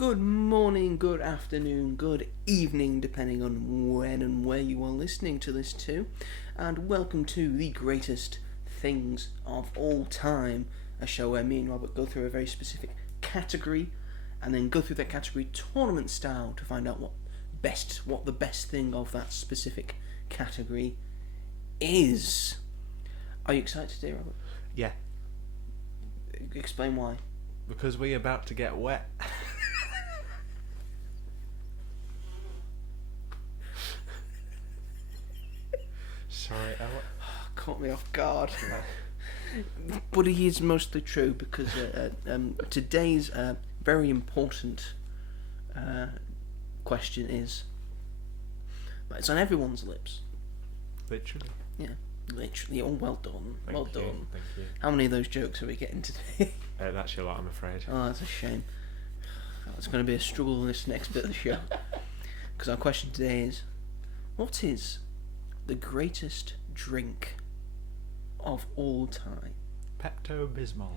Good morning, good afternoon, good evening, depending on when and where you are listening to this to, and welcome to the greatest things of all time, a show where me and Robert go through a very specific category, and then go through that category tournament style to find out what the best thing of that specific category is. Are you excited today, Robert? Yeah. Explain why. Because we're about to get wet. Sorry, Caught me off guard. But it is mostly true because today's very important question is... It's on everyone's lips. Literally. Yeah, literally. Oh, well done. Thank you. Thank you. How many of those jokes are we getting today? That's a lot, I'm afraid. Oh, that's a shame. It's going to be a struggle in this next bit of the show. Because our question today is, what is the greatest drink of all time? Pepto-Bismol.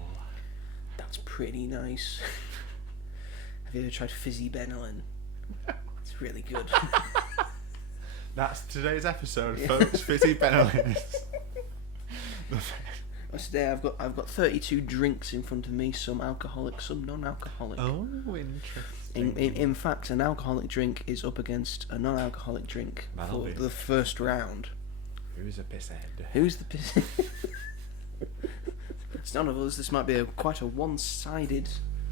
That's pretty nice. Have you ever tried fizzy Benylin? It's really good. That's today's episode, folks. Fizzy Benylin. Today I've got 32 drinks in front of me, some alcoholic, some non-alcoholic. Oh, interesting. In fact, an alcoholic drink is up against a non-alcoholic drink for the first round. Who's a pisshead? Who's the pisshead? It's none of us. This might be quite a one-sided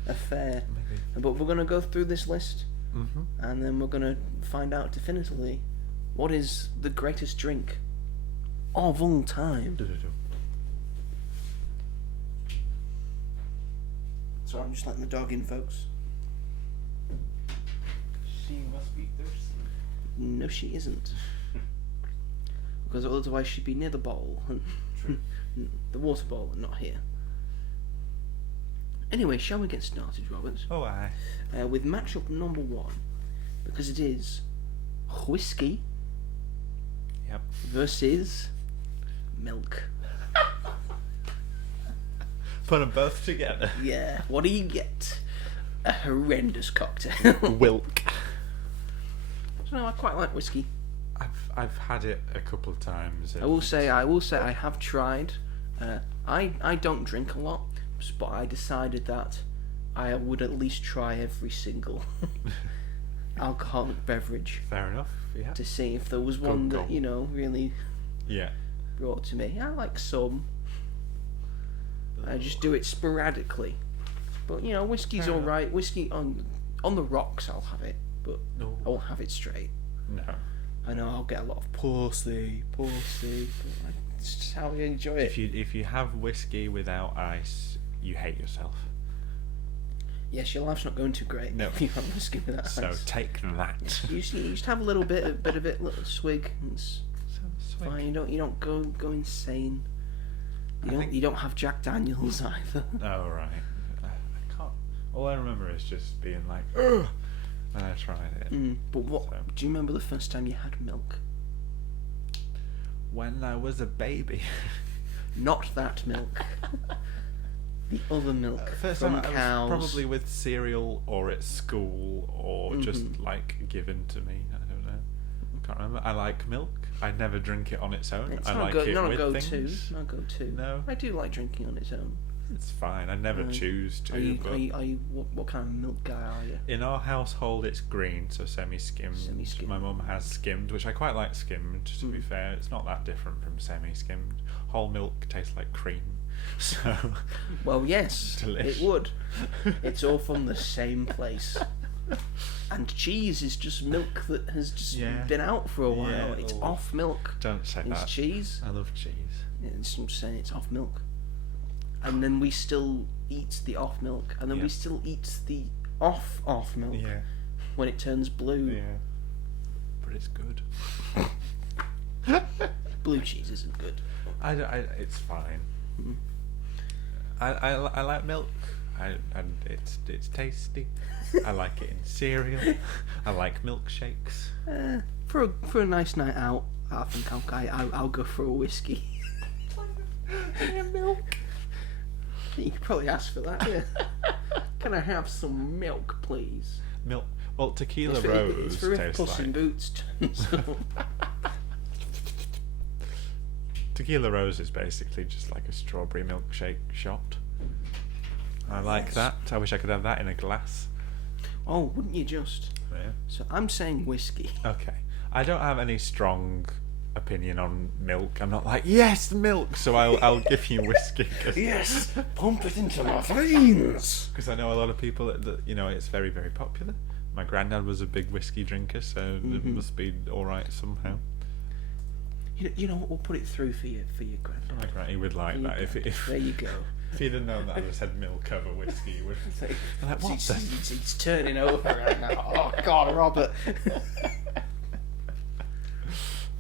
affair. Maybe. But we're going to go through this list, and then we're going to find out definitively what is the greatest drink of all time. So I'm just letting the dog in, folks. She must be thirsty. No, she isn't. Because otherwise she'd be near the bowl. True. The water bowl, and not here. Anyway, shall we get started, Robert? Oh, aye. With matchup number 1. Because it is whiskey versus milk. Put them both together. Yeah. What do you get? A horrendous cocktail. Wilk. I don't know, I quite like whiskey. I've had it a couple of times. I will say I have tried. I don't drink a lot, but I decided that I would at least try every single alcoholic beverage. Fair enough. Yeah. To see if there was one that really brought to me. I like some. I just do it sporadically, but whiskey's all right. Whiskey on the rocks, I'll have it, but No. I won't have it straight. No. I know I'll get a lot of pussy, but it's just how you enjoy it. If you have whiskey without ice, you hate yourself. Yes, your life's not going too great. No. If you have whiskey with that So ice. take that. You just have a little bit of it, little swig, and it's fine. You don't go insane. You don't have Jack Daniels either. Oh right. I can't. All I remember is just being like, ugh, and I tried it. But what? So. Do you remember the first time you had milk? When I was a baby. Not that milk. The other milk First from time cows. I was probably with cereal or at school or just like given to me. I don't know. I can't remember. I like milk. I never drink it on its own. It's I not like it not with a things. Not go to. No. I do like drinking on its own. It's fine. I never choose to. Are you? but What kind of milk guy are you? in our household, it's green, so semi-skimmed. Semi-skimmed. My mum has skimmed, which I quite like skimmed. To be fair, it's not that different from semi-skimmed. Whole milk tastes like cream, so. Well, yes, Delish. it would. It's all from the same place. And cheese is just milk that has just been out for a while. Yeah, It's oh. off milk. Don't say It's that. cheese. I love cheese. It's I'm saying it's off milk. And then we still eat the off milk, and then we still eat the off milk Yeah. when it turns blue. Yeah. But it's good. Blue cheese isn't good. It's fine. I like milk. And it's tasty. I like it in cereal. I like milkshakes. For a nice night out, I think I'll go for a whiskey. Milk. You could probably ask for that, yeah. Can I have some milk, please? Milk. Well, tequila It's rose for if tastes Puss in like Boots turns up. tequila rose is basically just like a strawberry milkshake shot. I like Yes. that. I wish I could have that in a glass. Oh, wouldn't you just? Yeah. So I'm saying whiskey. Okay. I don't have any strong opinion on milk. I'm not like, yes, milk, so I'll give you whiskey. Yes, pump it into my veins. Because I know a lot of people that it's very, very popular. My granddad was a big whiskey drinker, so it must be all right somehow. You know what? We'll put it through for you, granddad. My granny would like that if There you go. if he'd have known that I just had milk over whiskey, he would have been like, what the? It's turning over right now. Oh God, Robert.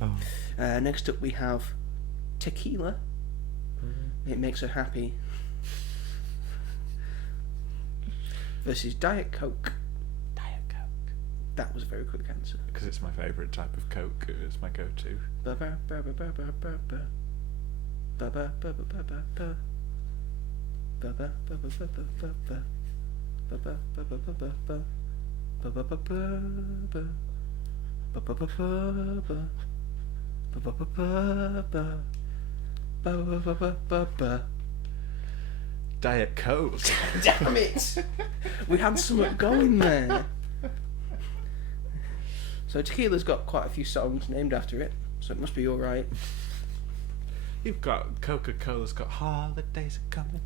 Oh. Next up we have tequila. It makes her happy. Versus Diet Coke. Diet Coke. That was a very quick answer. Because it's my favourite type of Coke. It's my go-to. Diet Coke. Damn it! We had something going there. So tequila's got quite a few songs named after it, so it must be alright. You've got Coca-Cola's got holidays are coming.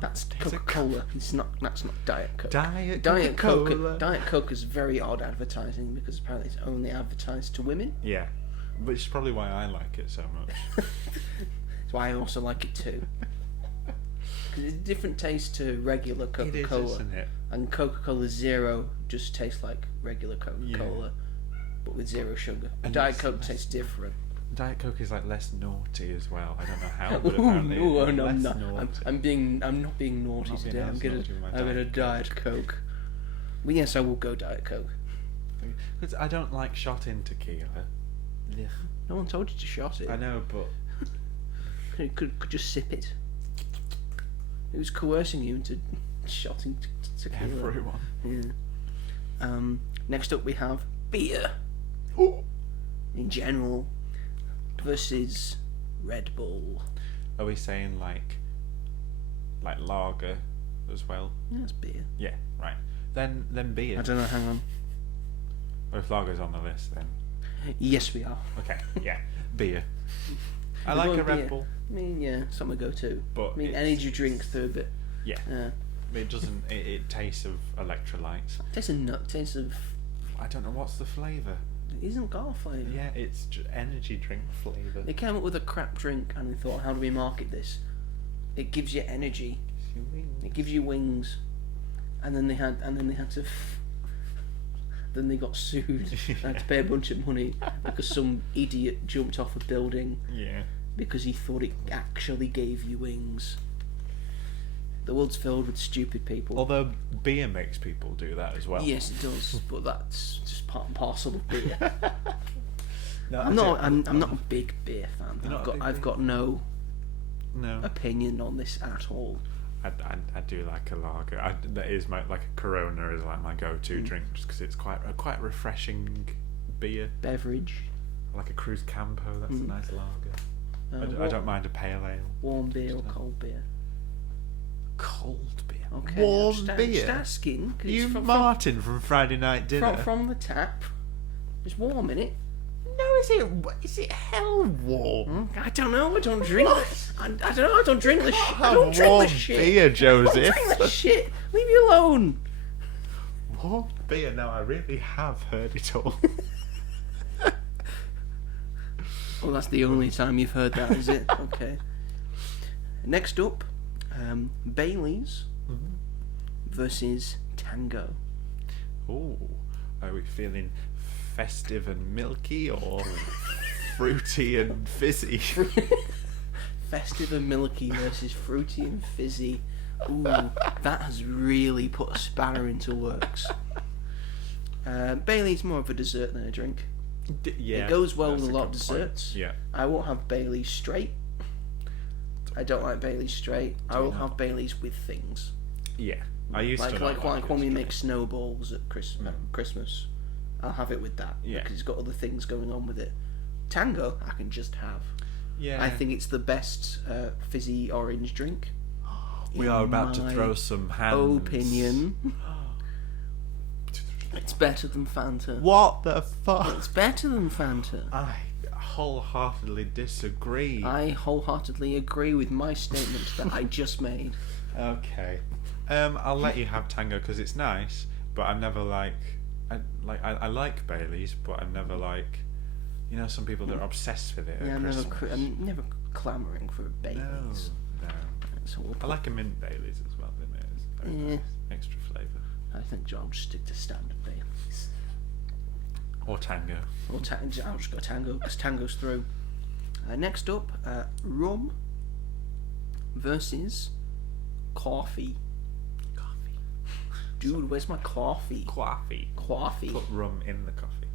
That's Holidays are Coca-Cola. That's not Diet Coke. Diet Diet Coca-Cola. Diet Coke is very odd advertising because apparently it's only advertised to women. Yeah, which is probably why I like it so much. That's why I also like it too. Because it's a different taste to regular Coca-Cola. It is, isn't it? And Coca-Cola Zero just tastes like regular Coca-Cola, but with zero sugar. And Diet it's Coke less- tastes different. Diet Coke is like less naughty as well. I don't know how, but apparently Ooh, it's no, less I'm not. naughty. I'm not being naughty Not being today. as I'm gonna naughty with my have a Diet Diet Coke. Well, yes, I will go Diet Coke. Because I don't like shot in tequila. Ugh. No one told you to shot it. I know, but Could just sip it. Who's coercing you into shotting tequila? everyone. Yeah. Next up we have beer. In general, versus Red Bull. Are we saying like lager as well? Yeah, that's beer. Yeah, right. Then beer. I don't know. Hang on. Or if lager's on the list, then Yes, we are. okay, yeah, beer. I We're like going a Red beer. Bull, I mean, yeah, some would go too. but I mean, it's- energy drinks they're a bit. Yeah, it doesn't. It tastes of electrolytes. Tastes of nut. Tastes of. I don't know what's the flavour. It isn't got a flavour. Yeah, it's energy drink flavour. They came up with a crap drink and they thought, how do we market this? It gives you energy. It gives you wings. And then they had to. Then they got sued. They had to pay a bunch of money because some idiot jumped off a building Yeah. because he thought it actually gave you wings. The world's filled with stupid people. Although beer makes people do that as well. Yes, it does, but that's just part and parcel of beer. No, I'm not a big beer fan. You're not a big I've beer got no No. opinion on this at all. I do like a lager. That is my like a Corona is like my go-to drink just because it's quite refreshing beer. Beverage, Like a Cruz Campo, that's a nice lager. I warm, don't mind a pale ale. warm beer or cold beer. Cold beer. Okay, Warm just beer. asking. 'Cause You it's Martin from Friday Night Dinner. from the tap. It's warm in it. No, is it hell warm? I don't know. I don't drink. I don't know. I don't drink the shit. I Have don't drink warm the shit. beer, I don't Joseph. drink the shit. Leave me alone. Warm beer. No, I really have heard it all. Well, that's the only time you've heard that, is it? Okay. Next up, Bailey's versus Tango. Oh, are we feeling festive and milky or fruity and fizzy? Festive and milky versus fruity and fizzy. Ooh, that has really put a spanner into works. Bailey's more of a dessert than a drink. Yeah, It goes well with that's a lot of good point. desserts. Yeah. I won't have Bailey's straight. I don't like Bailey's straight. I will not? have Bailey's with things. Yeah. I used to not like when we it make snowballs at Christmas. I'll have it with that because it's got other things going on with it. Tango, I can just have. Yeah. I think it's the best fizzy orange drink. We are about to throw some hands. Opinion. It's better than Fanta. What the fuck? It's better than Fanta. I wholeheartedly disagree. I wholeheartly agree with my statement that I just made. Okay. I'll let you have Tango because it's nice, but I'm never I like Baileys, but I'm never like, you know, some people that are obsessed with it. Yeah, at Christmas. I'm never clamouring for Baileys. No. So I like a mint Baileys as well. It's very nice. Extra flavour. I think I'll just stick to standard Baileys. Or Tango. I'll just go Tango because Tango's through. Next up, rum versus coffee. Dude, where's my coffee? Coffee. Put rum in the coffee.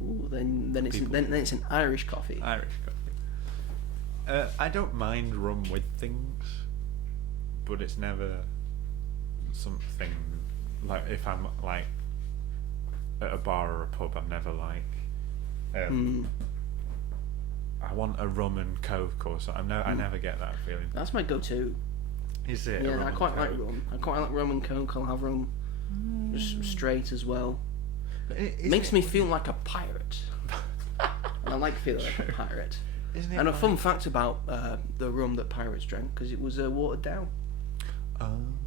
Ooh, then it's an Irish coffee. Irish coffee. I don't mind rum with things, but it's never something like if I'm like at a bar or a pub. I'm never like I want a rum and coke or something. I never get that feeling. That's my go-to. Is it? Yeah, I quite like rum. I quite like rum and coke. I'll have rum just straight as well. It makes me feel like a pirate. And I like feeling like a pirate. Isn't it? And a fun fact about the rum that pirates drank, because it was watered down.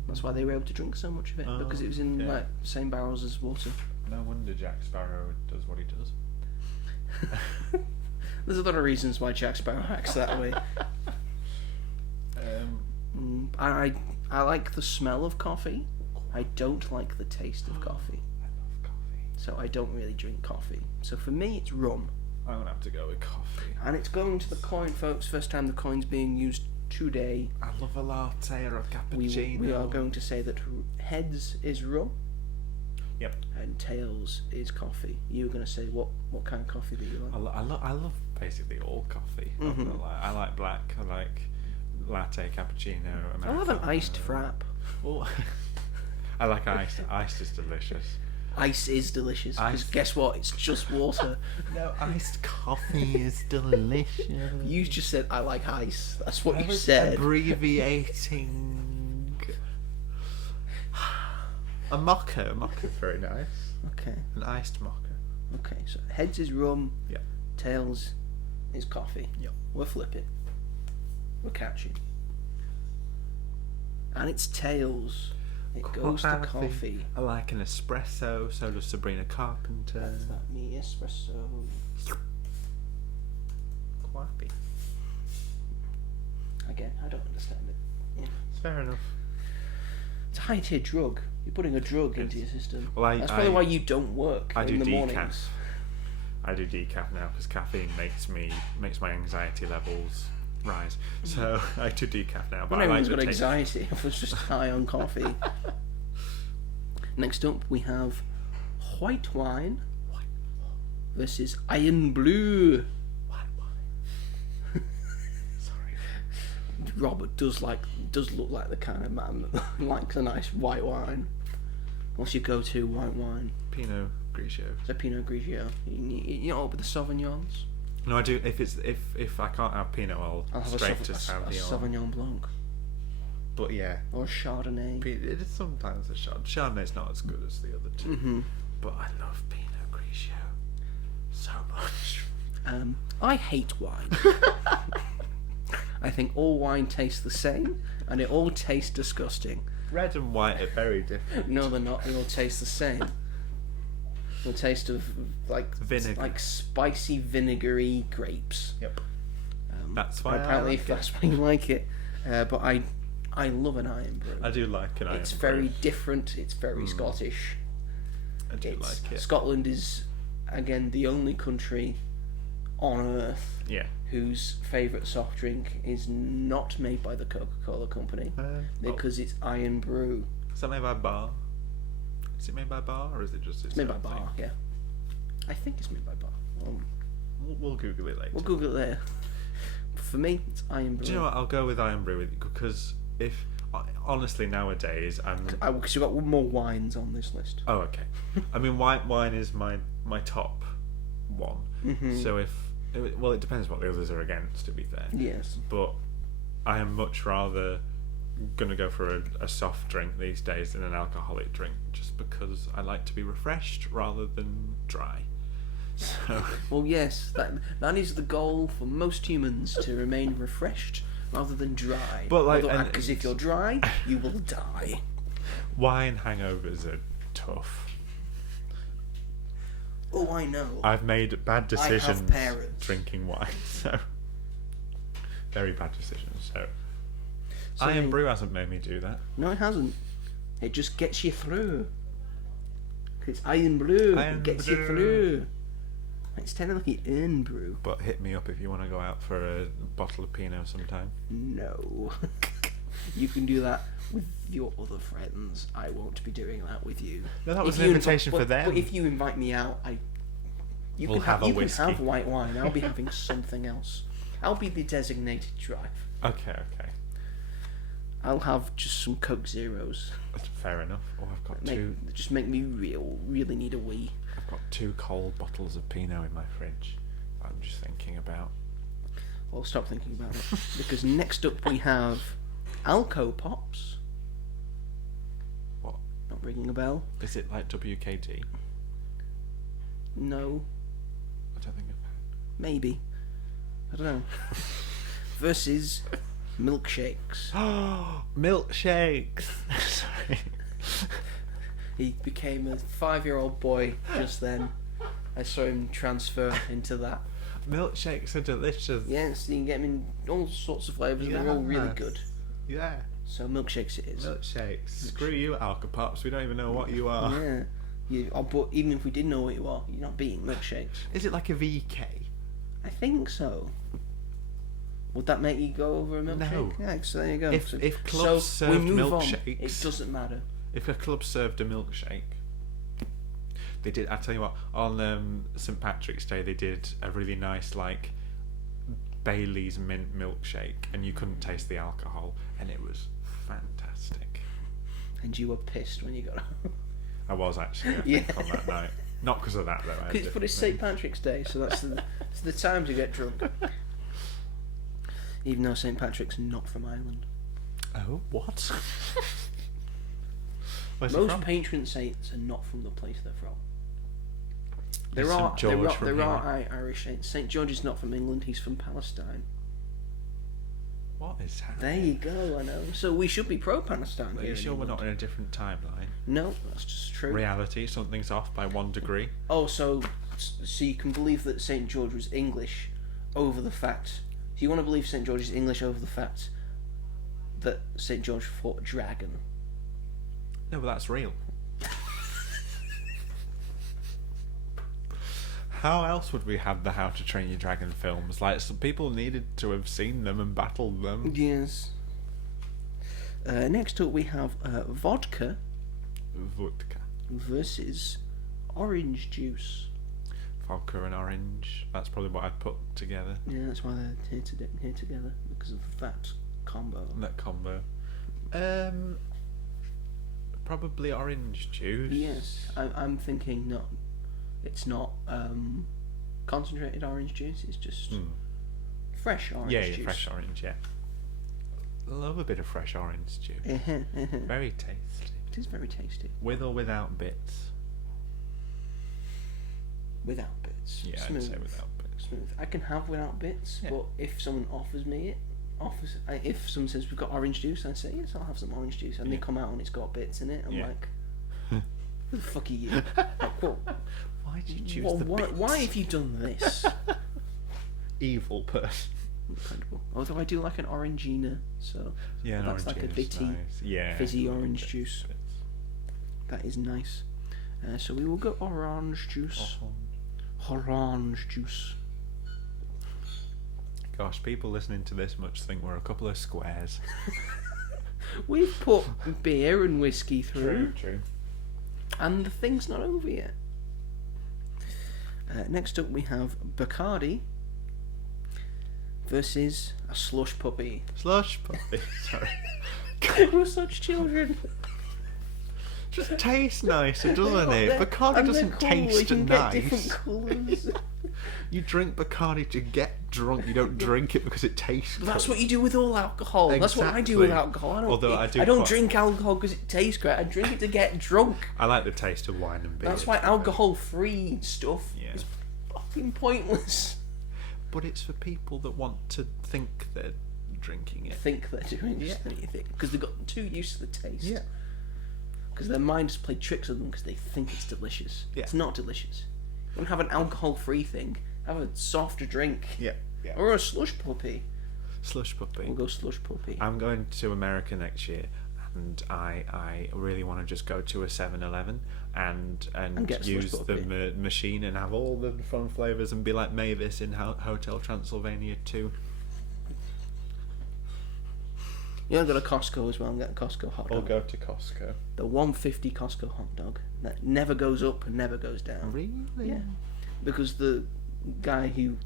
That's why they were able to drink so much of it, because it was in like same barrels as water. No wonder Jack Sparrow does what he does. There's a lot of reasons why Jack Sparrow acts that way. I like the smell of coffee. I don't like the taste of coffee. I love coffee. So I don't really drink coffee. So for me, it's rum. I'm gonna have to go with coffee. And it's going to the coin, folks. First time the coin's being used today. I love a latte or a cappuccino. We are going to say that heads is rum. Yep. And tails is coffee. You were going to say what kind of coffee that you like? I love basically all coffee. I like black. I like latte, cappuccino. I love an iced frap. Oh, I like iced. Iced is delicious. Ice is delicious. Because guess what? It's just water. No, iced coffee is delicious. You just said I like ice. That's what you said. Abbreviating. A mocha. A mocha's very nice. Okay. An iced mocha. Okay, so heads is rum. Yeah. Tails is coffee. Yep. We're flipping. We're catching. And it's tails. It goes to coffee. I like an espresso, so does Sabrina Carpenter. That's not me, espresso. Coffee. Again, I don't understand it. Yeah. It's fair enough. It's a high tier drug. You're putting a drug into your system. Well, that's probably why you don't work in the mornings. I do decaf now because caffeine makes my anxiety levels rise. So I do decaf now. But Everyone's got anxiety. I was just high on coffee. Next up, we have white wine versus iron blue. White wine. Sorry. Robert does look like the kind of man that likes a nice white wine. What's your go-to white wine? Pinot Grigio. It's a Pinot Grigio. You're not up with the Sauvignons? No, I do. If I can't have Pinot, I'll have a Sauvignon Blanc. But yeah. Or a Chardonnay. It is sometimes a Chardonnay's not as good as the other two. Mm-hmm. But I love Pinot Grigio so much. I hate wine. I think all wine tastes the same, and it all tastes disgusting. Red and white are very different. No, they're not. They all taste the same. The taste of vinegar, like spicy vinegary grapes. Yep. That's why. Apparently, that's why you like it. But I love an iron brew. I do like an iron brew. It's very different. It's very Scottish. I do like it. Scotland is again the only country on earth whose favourite soft drink is not made by the Coca-Cola company because it's iron brew. Is that made by Bar? Is it made by Bar or is it just? It's made by Bar. Yeah, I think it's made by Bar. We'll Google it later. We'll Google it later. For me, it's iron brew. Do you know what? I'll go with iron brew because if Honestly, nowadays I'm. Because you've got more wines on this list. Oh, okay. I mean, wine is my top one. Mm-hmm. So it depends what the others are against. To be fair. Yes. But I am much rather gonna go for a soft drink these days than an alcoholic drink, just because I like to be refreshed rather than dry. So. Well, yes, that is the goal for most humans, to remain refreshed rather than dry. But because if you're dry, you will die. Wine hangovers are tough. Oh, I know. I've made bad decisions parents. drinking wine, so very bad decisions. So So Iron Brew hasn't made me do that. No, it hasn't. It just gets you through. It's Iron Brew. It gets you through. It's technically Iron Brew. But hit me up if you want to go out for a bottle of Pinot sometime. No. You can do that with your other friends. I won't be doing that with you. No, that was an invitation for them. But if you invite me out, you We'll can have a you can whiskey. have white wine. I'll be having something else. I'll be the designated driver. Okay. I'll have just some Coke Zeros. Fair enough. Oh, I've got two. Just make me really need a wee. I've got 2 cold bottles of Pinot in my fridge. I'm just thinking about. Well, stop thinking about it. Because next up we have Alco Pops. What? Not ringing a bell. Is it like WKD? No. I don't think I've Maybe. I don't know. Versus milkshakes. had. Milkshakes! Sorry. He became a 5-year-old boy just then. I saw him transfer into that. Milkshakes are delicious. Yes, you can get them in all sorts of flavours and they're all really Yes. good. Yeah. So milkshakes it is. Milkshakes. Screw you, Alka-Pops. We don't even know what you are. Yeah. But even if we did know what you are, you're not beating milkshakes. Is it like a VK? I think so. Would that make you go over a milkshake? No. Yeah, so there you go. If clubs so we served move on. milkshakes- It doesn't matter. If a club served a milkshake, they did. I tell you what, on St Patrick's Day they did a really nice like Bailey's mint milkshake, and you couldn't taste the alcohol, and it was fantastic. And you were pissed when you got home. I was actually, I Yeah. think, on that night. Not because of that though. But it's St Patrick's Day, so it's the time to get drunk. Even though St Patrick's not from Ireland. Oh, what? Where's it Most from? patron saints are not from the place they're from. Is St. George from there are here? Irish saints. St George is not from England. He's from Palestine. What is happening? There you go. I know. So we should be pro-Palestine Are here. you in sure we're England. not in a different timeline? No, that's just true. Reality, something's off by 1 degree. Oh, so you can believe that St George was English over the fact. Do you want to believe St George is English over the fact that St George fought a dragon? No, but that's real. How else would we have the How to Train Your Dragon films? Like, some people needed to have seen them and battled them. Yes. Next up we have vodka Vodka. versus orange juice. Vodka and orange. That's probably what I'd put together. Yeah, that's why they're here together, because of that combo. That combo. Probably orange juice. Yes, I'm thinking no, it's not concentrated orange juice. It's just fresh orange Yeah, juice. fresh orange, yeah. Love a bit of fresh orange juice. Very tasty. It is very tasty. With or without bits? Without bits. Yeah, Smooth. I'd say without bits. Smooth. I can have without bits, Yeah. but if someone offers me it, if someone says we've got orange juice, I say yes, I'll have some orange juice, and they Yeah. come out and it's got bits in it. I'm Yeah. like, who the fuck are you? Like, what? Why did you choose Well, the why, bits? why have you done this? Evil person. Incredible. Although I do like an orangina, so Yeah, an that's orange like a juice, bitty, nice. Yeah, fizzy orange bits, juice. bits. That is nice. So we will go orange juice. Orange juice. Gosh, people listening to this much think we're a couple of squares. We've put beer and whiskey through, True. and the thing's not over yet. Next up we have Bacardi versus a slush puppy. Slush puppy. Sorry. We're such children. Just tastes nicer, doesn't it? They're- Bacardi and doesn't they're cool, you taste can get nice. different colours. You drink Bacardi to get drunk. You don't drink it because it tastes good. But that's what you do with all alcohol. That's what I do with Exactly. alcohol. I don't, Although I do I don't quite- drink alcohol because it tastes great. I drink it to get drunk. I like the taste of wine and beer. That's why alcohol-free stuff Yeah. is fucking pointless. But it's for people that want to think they're drinking I it. think they're doing just anything because they've got too used to the taste. Yeah. Because their mind has played tricks on them because they think it's delicious. Yeah. It's not delicious. You want to have an alcohol-free thing? Have a softer drink. Yeah. Yeah. Or a slush puppy. Slush puppy. We'll go slush puppy. I'm going to America next year, and I really want to just go to a 7-Eleven and get a slush use the puppy. machine and have all the fun flavours and be like Mavis in Hotel Transylvania 2. You know, go to Costco as well and get a Costco hot Or dog. go to Costco. The $1.50 Costco hot dog that never goes up and never goes down. Really? Yeah, because the guy who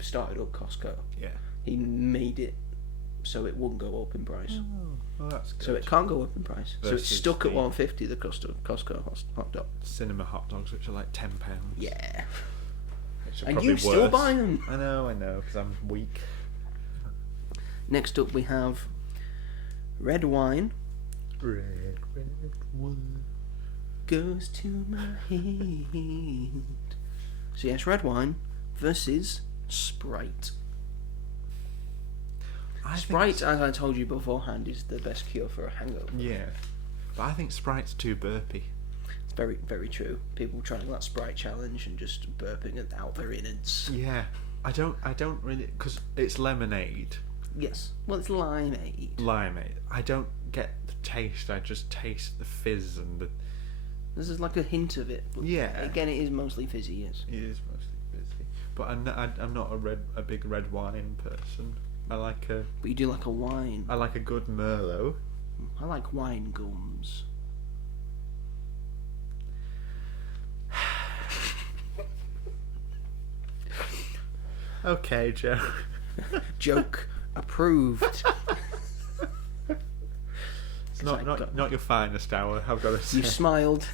started up Costco, Yeah. he made it so it wouldn't go up in price. Well, that's good. So it can't go up in price. So it's Versus stuck at the- $1.50. The Costco hot dog. Cinema hot dogs, which are like £10. Yeah, Which are and probably you still worse. buy them. I know, because I'm weak. Next up, we have red wine Red wine. goes to my head. So yes, red wine versus Sprite. Sprite, as I told you beforehand, is the best cure for a hangover. Yeah. But I think Sprite's too burpy. It's very, very true. People trying that Sprite challenge and just burping it out their innards. Yeah. I don't really, because it's lemonade. Yes. Well, it's limeade. Limeade. I don't get the taste, I just taste the fizz and the... This is like a hint of it. But Yeah. again, it is mostly fizzy, yes. It is mostly fizzy. But I'm not a big red wine person. I like But you do like a wine. a good Merlot. I like wine gums. Okay, Joe. Joke approved. It's I got- not your finest hour, I've got to say. You smiled.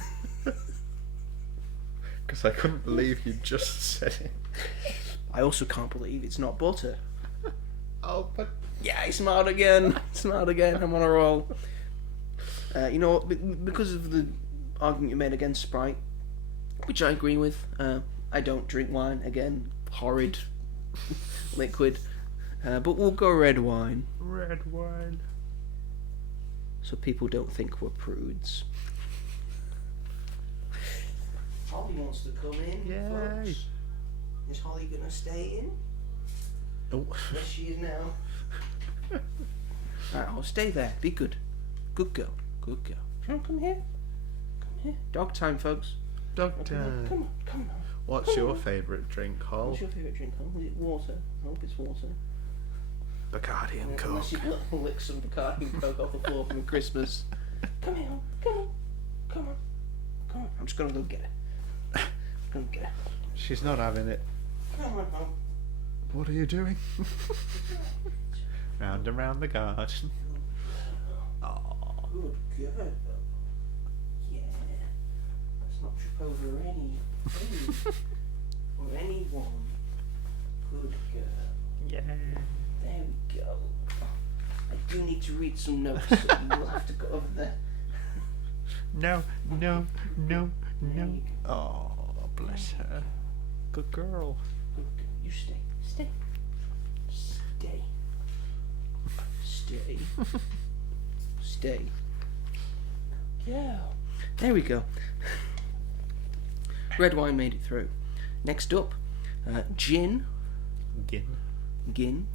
Because I couldn't believe you just said it. I also can't believe it's not butter. Oh, but... Yeah, I smiled again. Smiled again. I'm on a roll. You know what? Because of the argument you made against Sprite, which I agree with, I don't drink wine. Again, horrid liquid. But we'll go red wine, Red wine. so people don't think we're prudes. Holly wants to come in, Yay. folks. Is Holly gonna stay in? Oh. Yes, she is now. Alright, I'll stay there. Be good. Good girl. Good girl. Do you want to come here? Come here. Dog time, folks. Doctor. Come on, come on. What's Come your on. favourite drink, Hol? What's your favourite drink, Hol? Is it water? I hope it's water. Bacardi and Coke. Unless you lick some Bacardi and Coke off the floor from Christmas. Come here, Hol. Come on. Come on. Come on. I'm just gonna go get it. Go get it. She's not having it. Come on, Hol. What are you doing? Round and round the garden. Oh. Good girl. Yeah. Let's not trip over any or anyone. Good girl. Yeah. There we go. I do need to read some notes, so you'll have to go over there. No. Oh, bless her. Good girl. Good girl. You stay. Stay. Stay. Stay. Stay. Yeah. There we go. Red wine made it through. Next up, gin, gin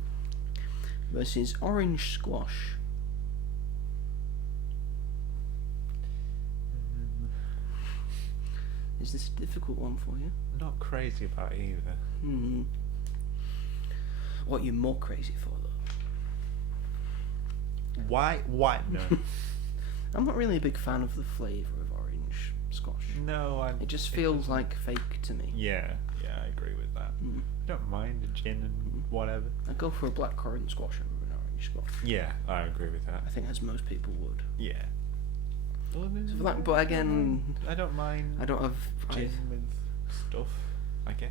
versus orange squash. Is this a difficult one for you? Not crazy about it either. Hmm. What you're more crazy for, though? Why? No. I'm not really a big fan of the flavour of orange squash. No, It just feels like fake to me. Yeah, I agree with that. Mm. I don't mind a gin and whatever. I go for a blackcurrant squash over an orange spot. Yeah, I agree with that. I think as most people would. Yeah. Well, So like, but again, I don't mind. I don't have gin with stuff, I guess.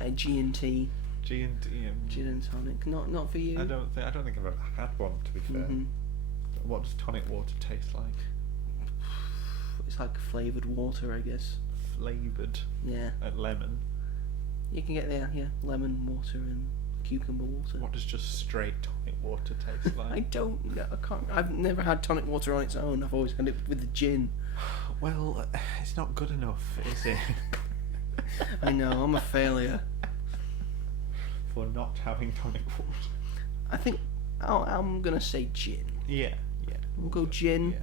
a G&T, G&T. gin and tonic. Not for you. I don't think I've ever had one, to be fair. Mhm. What does tonic water taste like? It's like flavoured water, I guess. Flavoured. Yeah. Lemon. You can get there, yeah. Lemon water and cucumber water. What does just straight tonic water taste like? I don't know. I can't. I've never had tonic water on its own. I've always had it with the gin. Well, it's not good enough, is it? I know. I'm a failure. For not having tonic water. I think I'm gonna say gin. Yeah. We'll go gin. Yeah.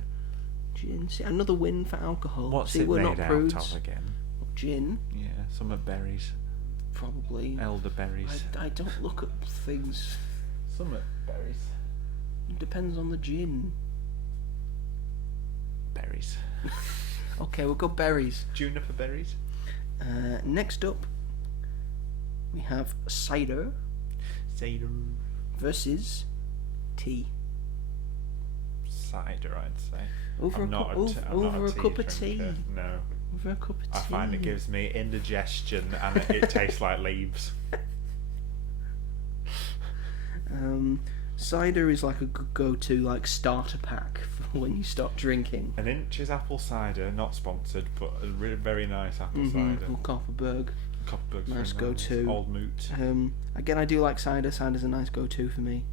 Gin. See, another win for alcohol. What's See, it we're made not out prudes. of again? Gin, Yeah, some are berries. probably. Elderberries. I don't look at things. Some are berries. It depends on the gin. Berries. Okay, we'll go berries. Juniper berries. Next up, we have cider Cider. versus tea. Cider, I'd say. Over I'm not over a a cup of tea. drinker. No. Over a cup of tea. I find it gives me indigestion and it tastes like leaves. Cider is like a good go-to like starter pack for when you start drinking. An Inch is apple cider, not sponsored, but a really very nice apple cider. Or Copperberg. Copperberg's Nice very go-to. Old Moot. Again, I do like cider. Cider's a nice go-to for me.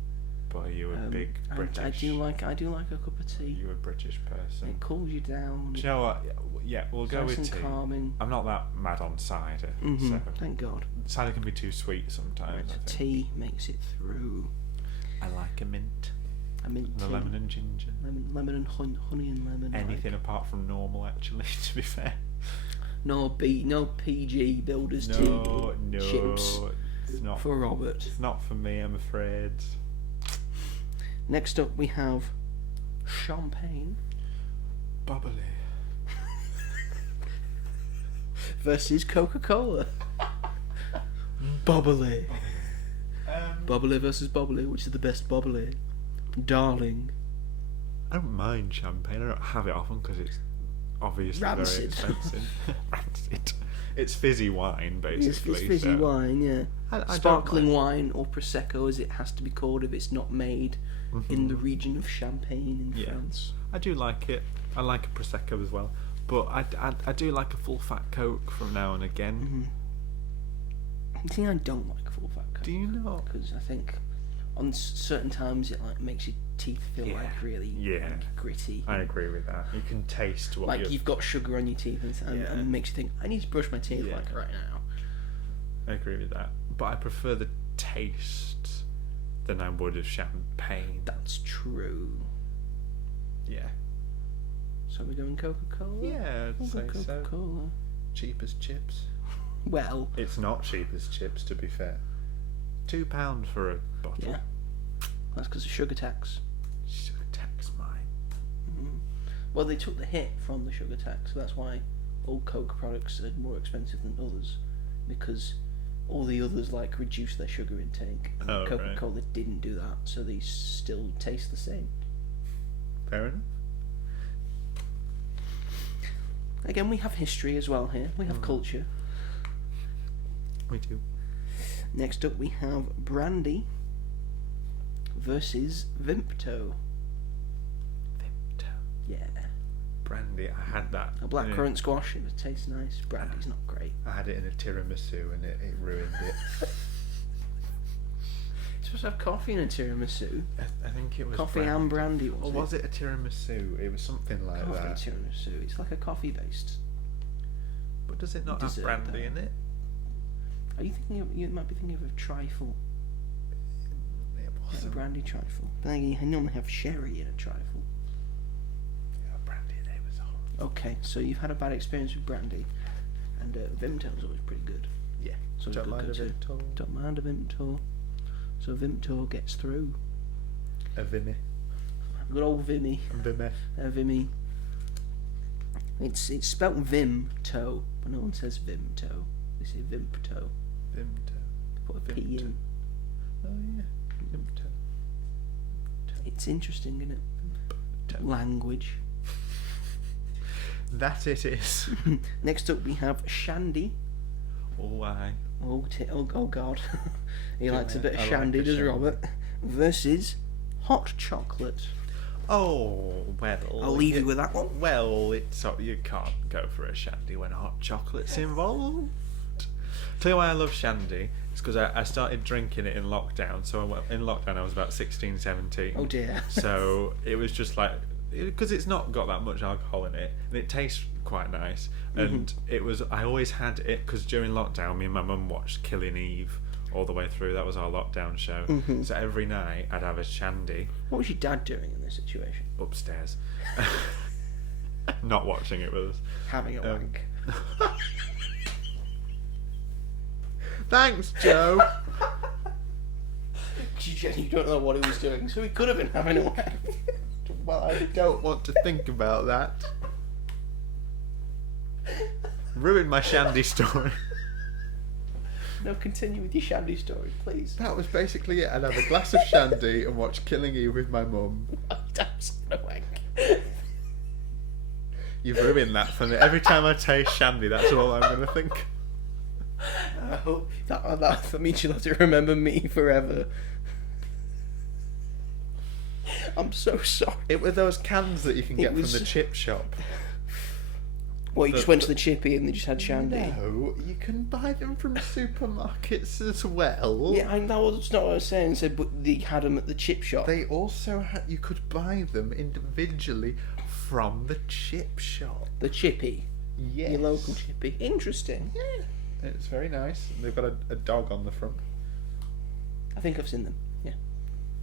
But are you a big British? I do like a cup of Are tea. you a British person? It cools you down. Do you know what? Yeah, we'll go Nice with and tea. calming. I'm not that mad on cider, so Thank God. cider can be too sweet sometimes. I think. Tea makes it through. I like a mint. I mean, The lemon and ginger. lemon and honey and lemon. Anything apart from normal, actually. To be fair. No PG builders tea. No, Chips it's not for Robert. It's not for me, I'm afraid. Next up, we have champagne Bubbly. versus Coca-Cola. Bubbly. Bubbly versus bubbly. Which is the best bubbly? Darling. I don't mind champagne. I don't have it often because it's obviously Rancid. very expensive. Rancid. It's fizzy wine, basically. It's fizzy so wine, yeah. I don't Sparkling mind. wine or prosecco, as it has to be called if it's not made in the region of Champagne in France. I do like it. I like a prosecco as well, but I do like a full fat Coke from now and again. See, I don't like full fat Coke. Do you not? Because I think on certain times it like makes your teeth feel like really like, gritty. I agree with that. You can taste what Like you've got sugar on your teeth and it makes you think, I need to brush my teeth like right now. I agree with that, but I prefer the taste than I would of champagne. That's true. Yeah. So we're going Coca-Cola? Yeah, I'd We'll go say so. Coca-Cola. Cheap as chips. Well, It's not cheap as chips, to be fair. £2 for a bottle. yeah. That's because of sugar tax. Sugar tax mine. Well, they took the hit from the sugar tax, so that's why all Coke products are more expensive than others, because all the others like reduced their sugar intake. And Oh, right. Coca-Cola didn't do that, so they still taste the same. Fair enough. Again, we have history as well here. We have culture. We do. Next up, we have brandy versus Vimto. Vimto. Yeah, Brandy, I had that. a blackcurrant squash. It tastes nice. Brandy's not great. I had it in a tiramisu and it ruined it. You're supposed to have coffee in a tiramisu. I think it was Coffee and brandy, was Or it? was it a tiramisu? It was something like Coffee that. tiramisu. It's like a coffee based. But does it not have Dessert, brandy though. in it? Are you thinking? You might be thinking of a trifle. It Yeah, a wasn't. brandy trifle. But then you normally have sherry in a trifle. Yeah, brandy in it was horrible. Okay, so you've had a bad experience with brandy, and Vimto's always pretty good. Yeah. So Don't good mind a go-to. Vimto. Don't mind a Vimto. So Vimto gets through. A Vimy. Good old Vimy. Vimy. Vimy. It's spelt Vimto, but no one says Vimto. They say Vimpto. Vimto. They put a P in. Oh yeah. Pimp toe. It's interesting, isn't it? Toe. Language. That it is. Next up we have Shandy. Oh, I. Oh God. He likes a bit of I like shandy, a does shandy. Robert? Versus hot chocolate. Oh, well. I'll leave you with that one. Well, you can't go for a shandy when hot chocolate's involved. Tell you why I love shandy. It's because I started drinking it in lockdown. So in lockdown I was about 16, 17. Oh dear. So it was just like, because it's not got that much alcohol in it, and it tastes quite nice. And I always had it because during lockdown, me and my mum watched Killing Eve all the way through. That was our lockdown show. So every night I'd have a shandy What was your dad doing in this situation? upstairs, not watching it with us. Having a wank. Thanks, Joe. You don't know what he was doing, so he could have been having a wank. Well, I don't want to think about that. Ruined my shandy story. No, continue with your shandy story, please. That was basically it. I'd have a glass of shandy and watch Killing Eve with my mum. Dad's gonna wank. You've ruined that for me. Every time I taste shandy, that's all I'm going to think. I hope that means you'll have to remember me forever. I'm so sorry. It were those cans that you can get was- from the chip shop. Well, you just went to the chippy and they just had shandy. No, you can buy them from supermarkets as well. Yeah, I know that's not what I was saying. So, but they had them at the chip shop. They also you could buy them individually from the chip shop. The chippy. Yes. Your local chippy. Interesting. Yeah. It's very nice. They've got a dog on the front. I think I've seen them. Yeah.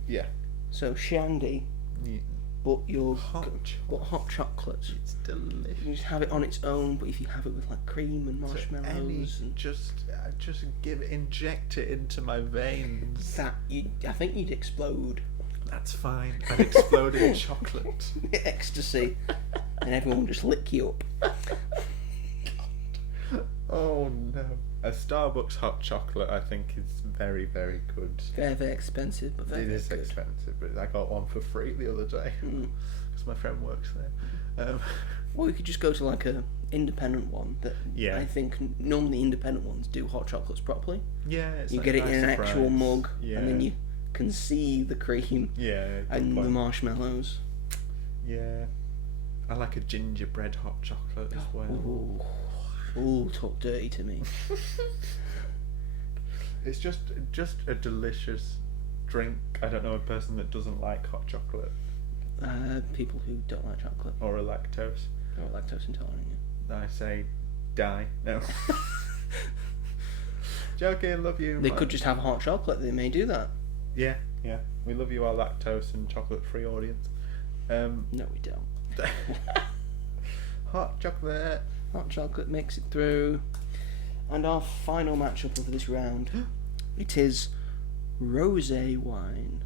Yeah. So shandy, Yeah. but your Hot hot chocolate. It's delicious. You just have it on its own, but if you have it with like cream and So marshmallows and just inject it into my veins. that, I think you'd explode. That's fine. I'd explode in chocolate. Ecstasy, and everyone would just lick you up. Oh no. A Starbucks hot chocolate I think is very, very good. Very, very expensive, but very, It very is good. expensive, but I got one for free the other day because my friend works there. Or you could just go to like a independent one that Yeah. I think normally independent ones do hot chocolates properly. Yeah, it's You like get a it in an nice actual surprise. mug, Yeah. and then you can see the cream Yeah, good and the point. marshmallows. Yeah. I like a gingerbread hot chocolate as well. Ooh, talk dirty to me. It's just a delicious drink. I don't know a person that doesn't like hot chocolate People who don't like chocolate or a lactose. or are lactose intolerant. I say die. No. Joking, love you. They Mike. could just have hot chocolate. They may do that. Yeah. We love you, our lactose and chocolate free audience. No, we don't. Hot chocolate. Hot chocolate makes it through. And our final matchup of this round, it is rosé wine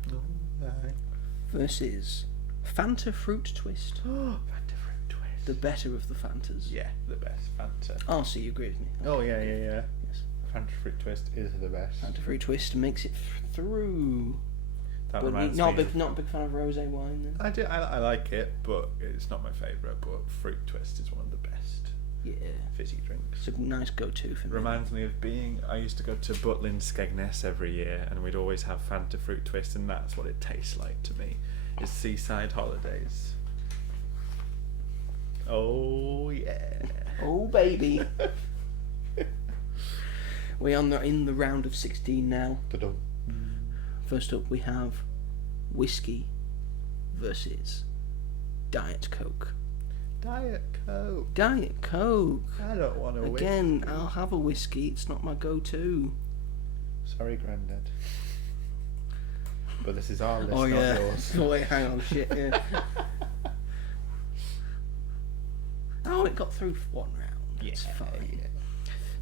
versus Fanta Fruit Twist, Fanta fruit twist. the better of the Fantas. Yeah, the best Fanta. Oh, so you agree with me? Oh yeah. Yes. Fanta fruit twist is the best. Fanta Fruit Twist makes it through. That But reminds not me. a big fan of rosé wine then. I do. I like it, but it's not my favourite. But fruit twist is one of the best Yeah. fizzy drinks. It's a nice go-to for me. Reminds me of I used to go to Butlin Skegness every year, and we'd always have Fanta fruit twist, and that's what it tastes like to me. Is seaside holidays. Oh yeah. Oh baby. We are in the round of 16 now. Ta-dum. First up, we have whiskey versus Diet Coke. Diet Coke. Diet Coke. I don't want to Again, I'll have a whiskey. It's not my go-to. Sorry, Grandad. But this is our list, Oh not yeah. yours. Oh wait, hang on, shit. Yeah. Oh, it got through for one round. It's fine. Yeah.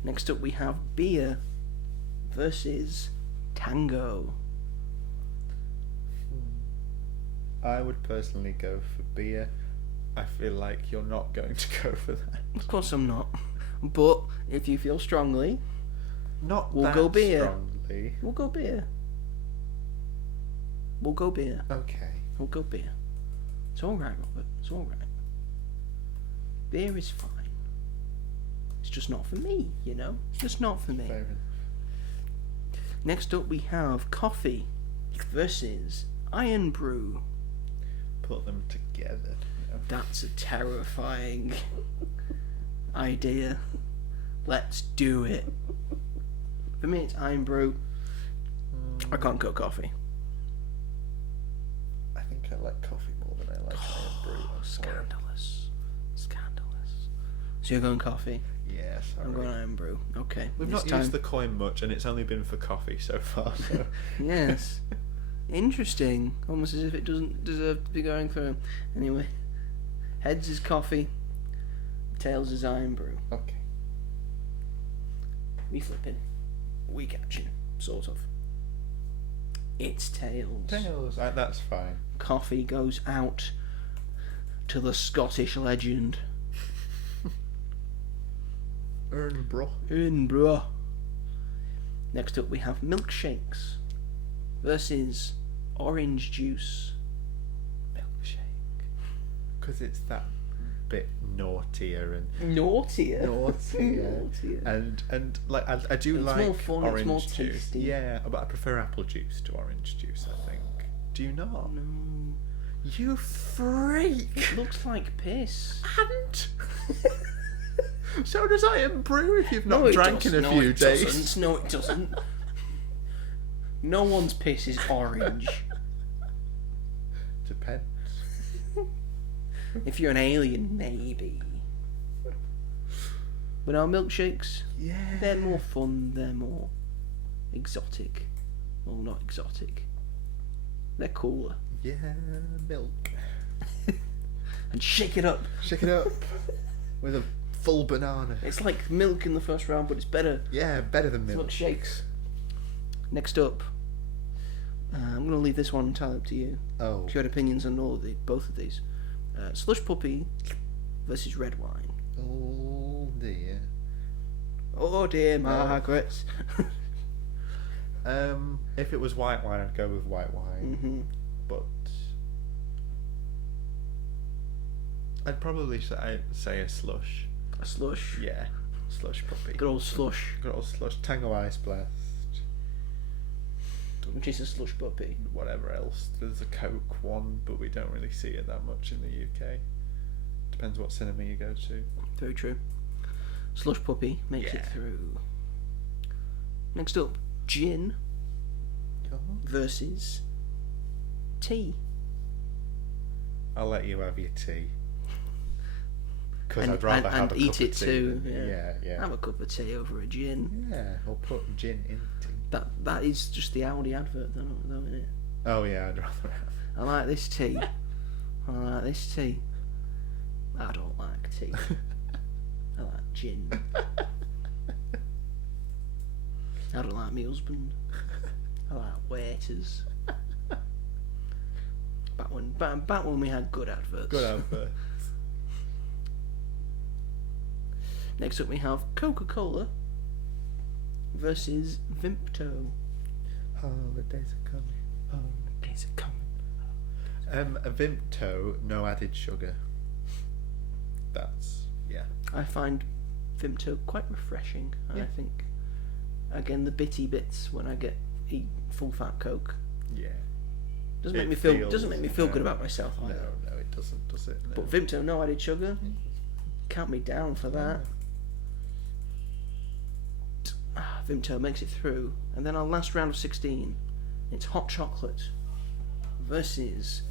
Next up, we have beer versus Tango. I would personally go for beer. I feel like you're not going to go for that. Of course, I'm not. But if you feel strongly, Not We'll that go beer. strongly. we'll go beer. We'll go beer. Okay. We'll go beer. It's alright, Robert. It's alright. Beer is fine. It's just not for me, you know? It's just not for me. Fair enough. Next up we have coffee versus iron brew. Put them together. That's a terrifying idea. Let's do it. For me, it's iron brew. I can't cook coffee. I think I like coffee more than I like iron brew. Scandalous. Scandalous. So you're going coffee? Yeah, sorry. I'm going iron brew. Okay. We've it's not time. used the coin much, and it's only been for coffee so far. So. Yes. Interesting. Almost as if it doesn't deserve to be going through. Anyway. Heads is coffee. Tails is iron brew. Okay. We flipping. We catching. Sort of. It's tails. Tails. That's fine. Coffee goes out to the Scottish legend. Bro. Next up we have milkshakes versus orange juice. Milkshake. Because it's that bit naughtier and Naughtier. naughtier. And like I do It's like more fun, it's orange more juice. tasty. Yeah, but I prefer apple juice to orange juice. I think. Do you not? No. You freak. It looks like piss. And so does iron brew if you've not drank in a few days. No, it doesn't. No one's piss is orange. Depends. If you're an alien, maybe. But our milkshakes, Yeah. they're more fun, they're more exotic. Well, not exotic. They're cooler. Yeah, milk. And shake it up. Shake it up with a full banana. It's like milk in the first round, but it's better. Yeah, better than milk. Milkshakes. Next up, I'm going to leave this one entirely up to you. Oh. If you had opinions on both of these. Slush puppy versus red wine. Oh dear. Oh dear, Margaret. If it was white wine, I'd go with white wine. Mm-hmm. But I'd probably say a slush. A slush. Yeah, slush puppy. Good old slush. Good old slush. Tango Ice Blast. Which is a slush puppy. Whatever else. There's a Coke one, but we don't really see it that much in the UK. Depends what cinema you go to. Very true. Slush puppy makes it Yeah. through. Next up, gin versus tea. I'll let you have your tea. Because And- I'd rather and have a eat cup it of tea too, than- yeah. yeah. Have a cup of tea over a gin. Yeah, or put gin in tea. That is just the Audi advert, though, isn't it? Oh yeah, I'd rather have. I like this tea. I like this tea. I don't like tea. I like gin. I don't like my husband. I like waiters. Back when we had good adverts. Good advert. Next up we have Coca-Cola versus Vimto. Holidays are coming. Holidays are coming. A Vimto, no added sugar. That's I find Vimto quite refreshing. Yeah. I think, again, the bitty bits when I eat full fat Coke yeah. doesn't make It me feel feels- doesn't make me feel good no. about myself. No, Either. no, it doesn't, does it? No. But Vimto, no added sugar. Count me down for that. Vimto makes it through, and then our last round of 16, it's hot chocolate versus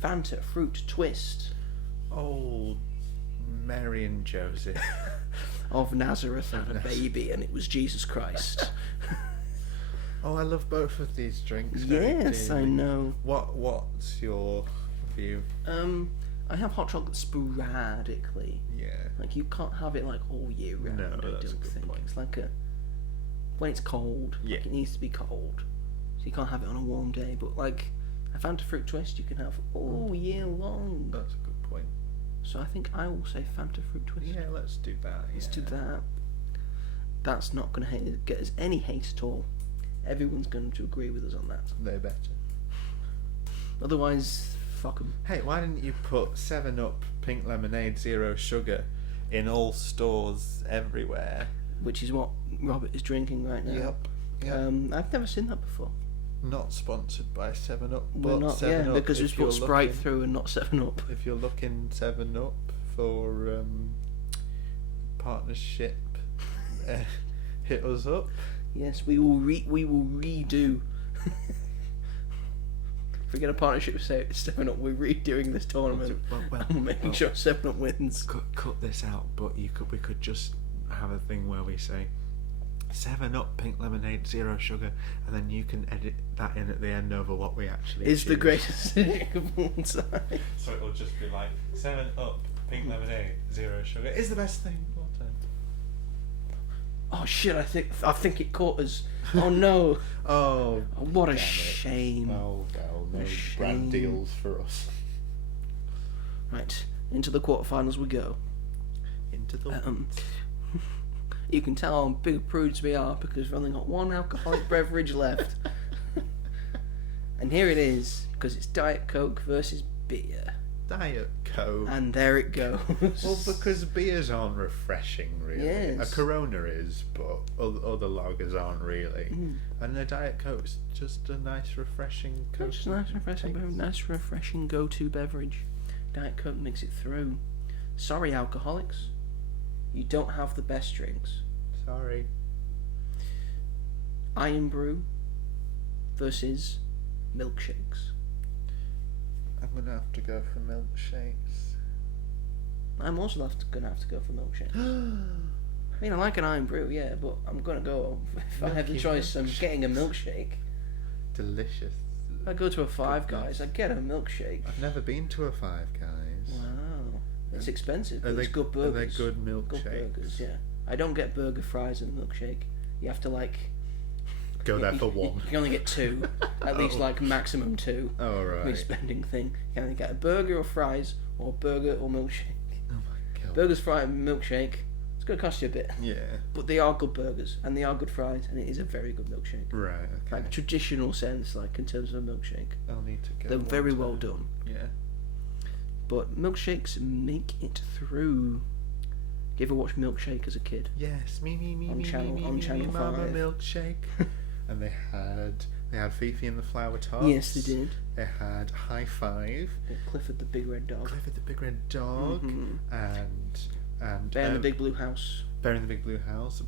Fanta Fruit Twist Oh, Mary and Joseph. of Nazareth had a baby, and it was Jesus Christ. Oh, I love both of these drinks. very Yes, I dearly. know. What's your view? I have hot chocolate sporadically. Yeah. Like you can't have it like all year round. No, I that's a don't good think point. it's like when it's cold. Yeah. Like it needs to be cold, so you can't have it on a warm day. But like a Fanta Fruit Twist, you can have all year long. That's a good point. So I think I will say Fanta Fruit Twist. Yeah, let's do that. Let's do yeah. that. That's not going to get us any hate at all. Everyone's going to agree with us on that. They're better. Otherwise, fuck 'em. Hey, why didn't you put 7-Up pink lemonade 0 sugar in all stores everywhere? Which is what Robert is drinking right now. Yep. I've never seen that before. Not sponsored by 7-Up, We're but not, 7-Up. because we've if put you're Sprite looking- through and not 7-Up. If you're looking 7-Up for partnership, hit us up. Yes, we will redo. If we get a partnership with 7-Up, we're redoing this tournament. Well, and we're making sure 7-Up wins. Cut this out, but we could just have a thing where we say 7-Up pink lemonade 0 sugar, and then you can edit that in at the end over what we actually Is the choose. greatest thing of all time. So it'll just be like 7-Up pink lemonade 0 sugar is the best thing of all time. Oh shit! I think it caught us. Oh no! Oh, What a damn it. shame. Oh well, no A shame. brand deals for us. Right, into the quarterfinals we go. Into the You can tell how big prudes we are because we've only got one alcoholic beverage left. And here it is, because it's Diet Coke versus beer. Diet Coke. And there it goes. Well, because beers aren't refreshing, really. Yes. A Corona is, but other lagers aren't really. And the Diet Coke's just a nice, refreshing Coke. Just nice, refreshing go-to beverage. Diet Coke makes it through. Sorry, alcoholics. You don't have the best drinks. Sorry. Iron Brew versus milkshakes. I'm gonna have to go for milkshakes. I'm also gonna have to go for milkshakes. I mean, I like an Iron Brew, yeah, but I'm gonna go. If I have the Milky choice, I'm milkshake. getting a milkshake. Delicious. If I go to a Five Goodness. Guys, I get a milkshake. I've never been to a Five Guys. Wow, it's expensive, Are but they it's good burgers. Are they good Good milkshakes? burgers, yeah. I don't get burger, fries, and milkshake. You have to Go there for one. You can only get two, at least Oh. maximum two. Oh Big right. spending thing. You can only get a burger or fries, or burger or milkshake. Oh my god. Burgers, fries, and milkshake. It's going to cost you a bit, Yeah. but they are good burgers and they are good fries, and it is a very good milkshake. Right. Okay. Like traditional sense, like in terms of a milkshake, I'll need to go. they're one very time. well done. Yeah. But milkshakes make it through. You ever watch Milkshake as a kid? Yes. Me. On Channel Mama 5. milkshake. And they had Fifi and the Flower Tots. Yes, they did. They had High Five. Clifford the Big Red Dog. Clifford the Big Red Dog. Mhm. And Bear in the Big Blue House. Bear in the Big Blue House.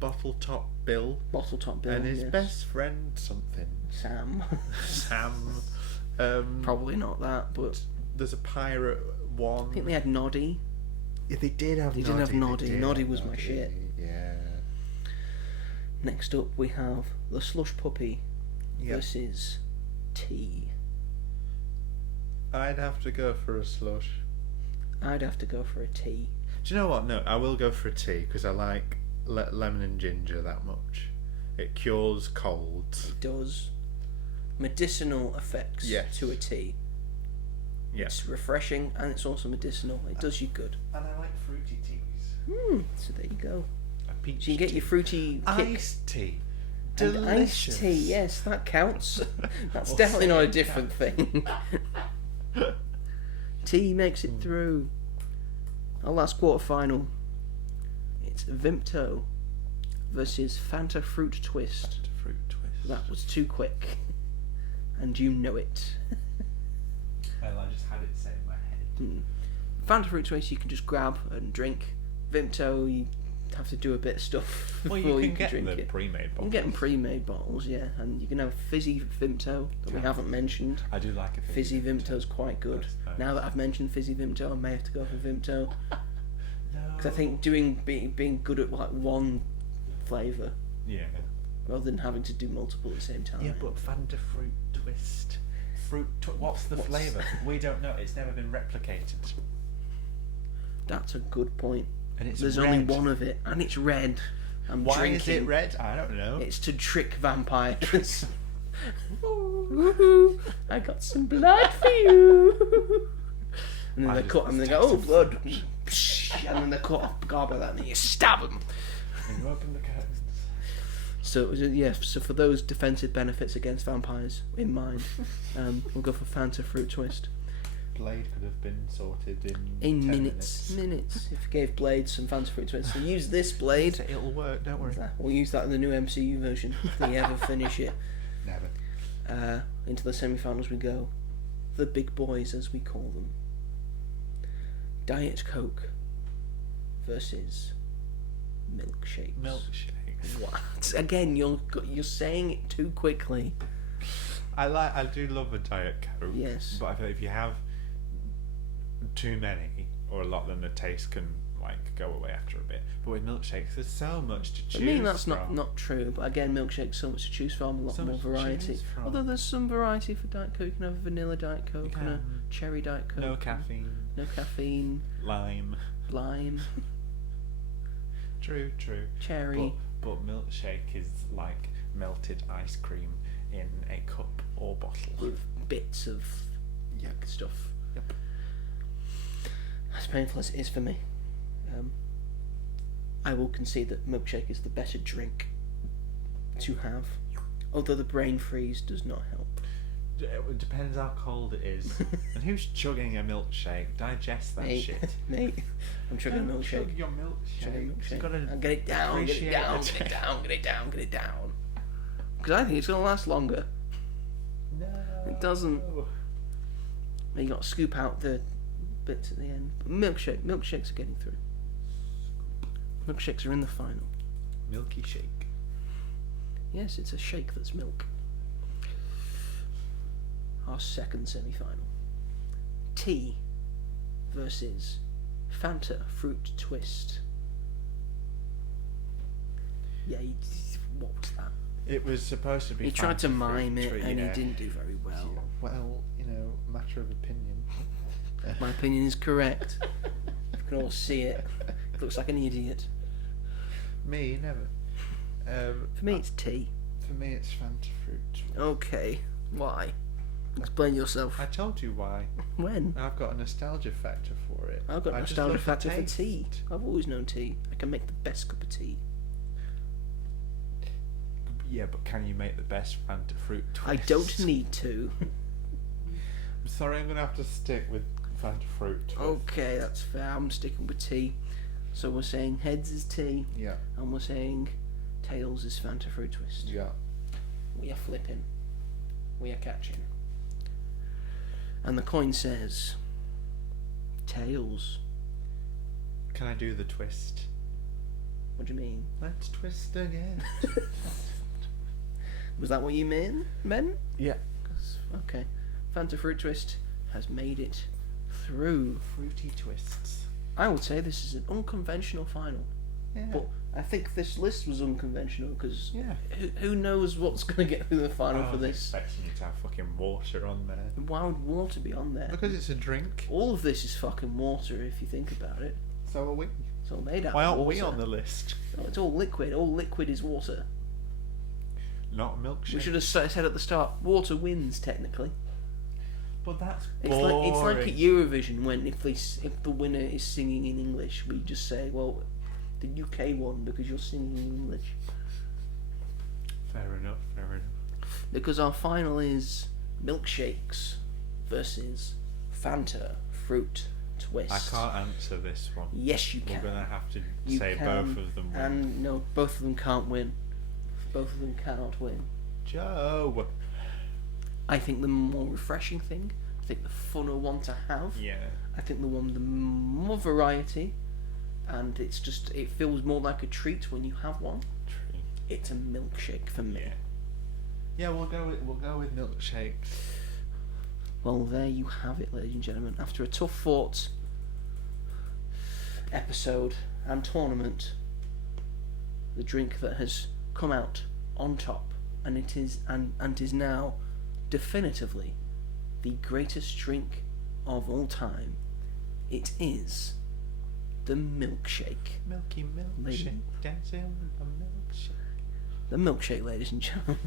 Bottle Top Bill. Bottle Top Bill. And his yes. best friend something. Sam. Sam. Probably not that, but There's a pirate one. I think they had Noddy. Yeah, they did have They Noddy. did have Noddy. did Noddy have was my Noddy, shit. Yeah. Next up, we have the Slush Puppy Yep. versus Tea. I'd have to go for a slush. I'd have to go for a tea. Do you know what? No, I will go for a tea because I like lemon and ginger that much. It cures colds. It does medicinal effects Yes. to a tea. Yes. It's refreshing and it's also medicinal. It does you good. And I like fruity teas. So there you go. A peach So you get your fruity kick. iced tea. And Delicious. iced tea, yes, that counts. That's Well, definitely not a say different thing. Tea makes it through. Our last quarter final. It's Vimto versus Fanta Fruit Twist. Fruit twist. That was too quick. And you know it. Well, I just had it set in my head. Fanta Fruit Twist you can just grab and drink. Vimto you have to do a bit of stuff Well, before you can get drink the it. pre-made You bottles. can get them pre-made bottles, yeah, and you can have fizzy Vimto that we Yeah. haven't mentioned. I do like a Fizzy Vimto's quite good. That's nice. Now that I've mentioned Fizzy Vimto, I may have to go for Vimto No. because I think being good at like one flavour Yeah. rather than having to do multiple at the same time. Yeah, but Fanta Fruit Twist. What's the flavour? We don't know. It's never been replicated. That's a good point. And it's There's red. only one of it, and it's red. I'm Why drinking. is it red? I don't know. It's to trick vampires. Woohoo! I got some blood for you. And then I they just cut, and they go, "Oh, blood!" And then they cut off, garble that, and then you stab them. And you open the curtains. So yeah, so for those defensive benefits against vampires in mind, we'll go for Fanta Fruit Twist. Blade could have been sorted in 10 minutes. Minutes. If you gave Blade some Fanta Fruit Twist, so use this Blade. It'll work. Don't worry. We'll use that in the new MCU version if they ever finish it. Never. Into the semi-finals we go. The big boys, as we call them. Diet Coke versus milkshakes. Milkshakes. What? Again, you're saying it too quickly. I do love a Diet Coke. Yes. But I feel if you have too many or a lot, then the taste can go away after a bit. But with milkshakes, there's so much to choose. I mean, that's from. not true. But again, milkshakes, so much to choose from, a lot So more much to variety. choose from. Although there's some variety for Diet Coke. You can have a vanilla Diet Coke and a cherry Diet Coke. No caffeine. No caffeine. Lime. True. Cherry. But milkshake is like melted ice cream in a cup or bottle. With bits of stuff. Yep. As painful as it is for me, I will concede that milkshake is the better drink to have, although the brain freeze does not help. It depends how cold it is. And who's chugging a milkshake? Digest that shit. Mate, I'm chugging a milkshake. Chug your milkshake. Chugging a milkshake. You gotta Get it down, get it down, get it down, get it down, get it down. Because I think it's going to last longer. No. It doesn't. You got to scoop out the bits at the end. But milkshakes are getting through. Milkshakes are in the final. Milky shake. Yes, it's a shake that's milk. Our second semi-final. Tea versus Fanta Fruit Twist. Yeah, what was that? It was supposed to be. He tried to Fanta mime fruit it treat, and yeah. he didn't do very well. Well, matter of opinion. My opinion is correct. You can all see it. He looks like an idiot. Me, never. For me, it's tea. For me, it's Fanta fruit. Okay. Why? Explain yourself. I told you why. When? I've got a nostalgia factor for it. I've got a I just nostalgia love the factor for taste. tea. I've always known tea. I can make the best cup of tea. Yeah, but can you make the best Fanta fruit twist? I don't need to. I'm sorry, I'm gonna have to stick with Fanta fruit twist. Okay, that's fair. I'm sticking with tea. So we're saying heads is tea, Yeah. and we're saying tails is Fanta Fruit Twist. Yeah. We are flipping. We are catching. And the coin says tails. Can I do the twist? What do you mean? Let's twist again. Was that what you meant? Yeah. Okay. Fanta Fruit Twist has made it through. Fruity twists. I would say this is an unconventional final. Yeah. But I think this list was unconventional because Yeah. who knows what's going to get through the final I for was this. expecting you to have fucking water on there. Why would water be on there? Because it's a drink. All of this is fucking water if you think about it. So are we. It's all made out Why of aren't water. we on the list? No, it's all liquid. All liquid is water. Not milkshake. We should have said at the start, water wins technically. But that's It's boring. like at Eurovision when if the winner is singing in English, we just say, well, the UK won because you're singing in English. Fair enough. Because our final is milkshakes versus Fanta Fruit Twist. I can't answer this one. Yes, you can. We're gonna have to You say can, both of them win. And no, both of them can't win. Both of them cannot win. Joe. I think the more refreshing thing, I think the funner one to have. Yeah. I think the one with the more variety, and it feels more like a treat when you have one. True. It's a milkshake for me. Yeah. Yeah, we'll go with milkshakes. Well, there you have it, ladies and gentlemen. After a tough fought episode and tournament, the drink that has come out on top, and it is now definitively the greatest drink of all time. It is the milkshake. Milky Lady. milkshake. Dancing with a milkshake. The milkshake, ladies and gentlemen,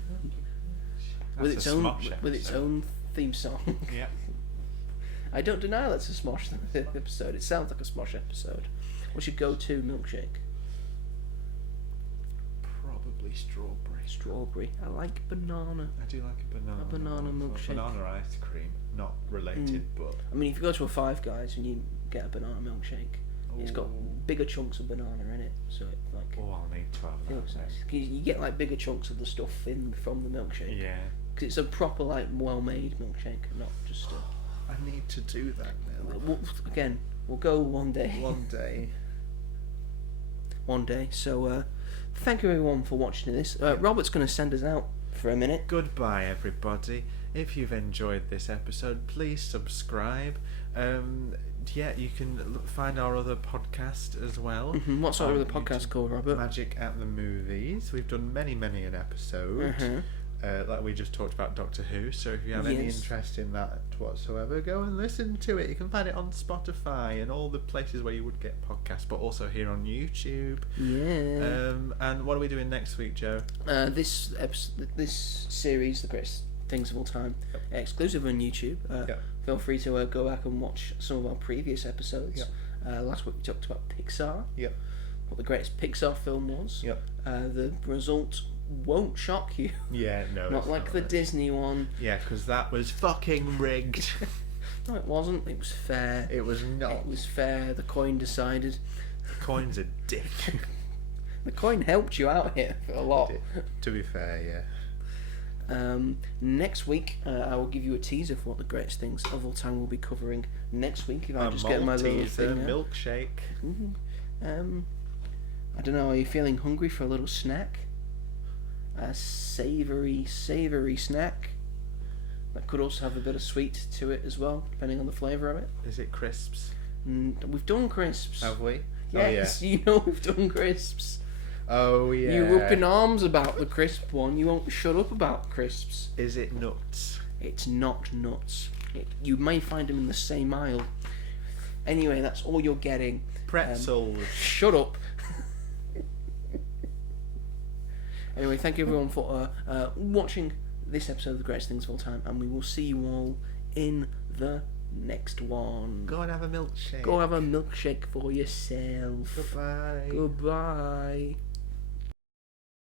with That's its a own Smosh with its episode. own theme song. Yeah. I don't deny that's a Smosh episode. It sounds like a Smosh episode. What's your go-to milkshake? Probably strawberry. Strawberry. I like banana. I do like a banana. A banana milkshake. Banana ice cream, not related, but I mean, if you go to a Five Guys and you get a banana milkshake, it's got bigger chunks of banana in it, so it like. oh, I'll need to have It that. looks nice. 'Cause you get like bigger chunks of the stuff in from the milkshake. Yeah. Because it's a proper like well-made milkshake, not just a. I need to do that now. We'll go one day. One day. One day. So, thank you everyone for watching this. Robert's going to send us out for a minute. Goodbye, everybody. If you've enjoyed this episode, please subscribe. Yeah, you can find our other podcast as well. Mm-hmm. What's our on other podcast YouTube. called, Robert? Magic at the Movies. We've done many an episode. Like we just talked about Doctor Who. So if you have any interest in that whatsoever, go and listen to it. You can find it on Spotify and all the places where you would get podcasts, but also here on YouTube. Yeah. And what are we doing next week, Joe? This series, The Greatest Things of All Time, exclusive on YouTube. Feel free to go back and watch some of our previous episodes. Last week we talked about Pixar. What the greatest Pixar film was. The result won't shock you. Yeah, no. Not like the Disney one. Yeah, because that was fucking rigged. No, it wasn't. It was fair. It was not. It was fair. The coin decided. The coin's a dick. The coin helped you out here a lot. To be fair, yeah. Next week, I will give you a teaser for what the greatest things of all time will be covering next week. If I just get my little thing out. Milkshake. I don't know. Are you feeling hungry for a little snack? A savoury snack that could also have a bit of sweet to it as well, depending on the flavour of it. Is it crisps? We've done crisps. Have we? Yes, you know we've done crisps. Oh yeah. You're up in arms about the crisp one. You won't shut up about crisps. Is it nuts? It's not nuts. You may find them in the same aisle. Anyway, that's all you're getting. Pretzels. Shut up. Anyway, thank you everyone for watching this episode of The Greatest Things of All Time, and we will see you all in the next one. Go and have a milkshake. Go have a milkshake for yourself. Goodbye. Goodbye.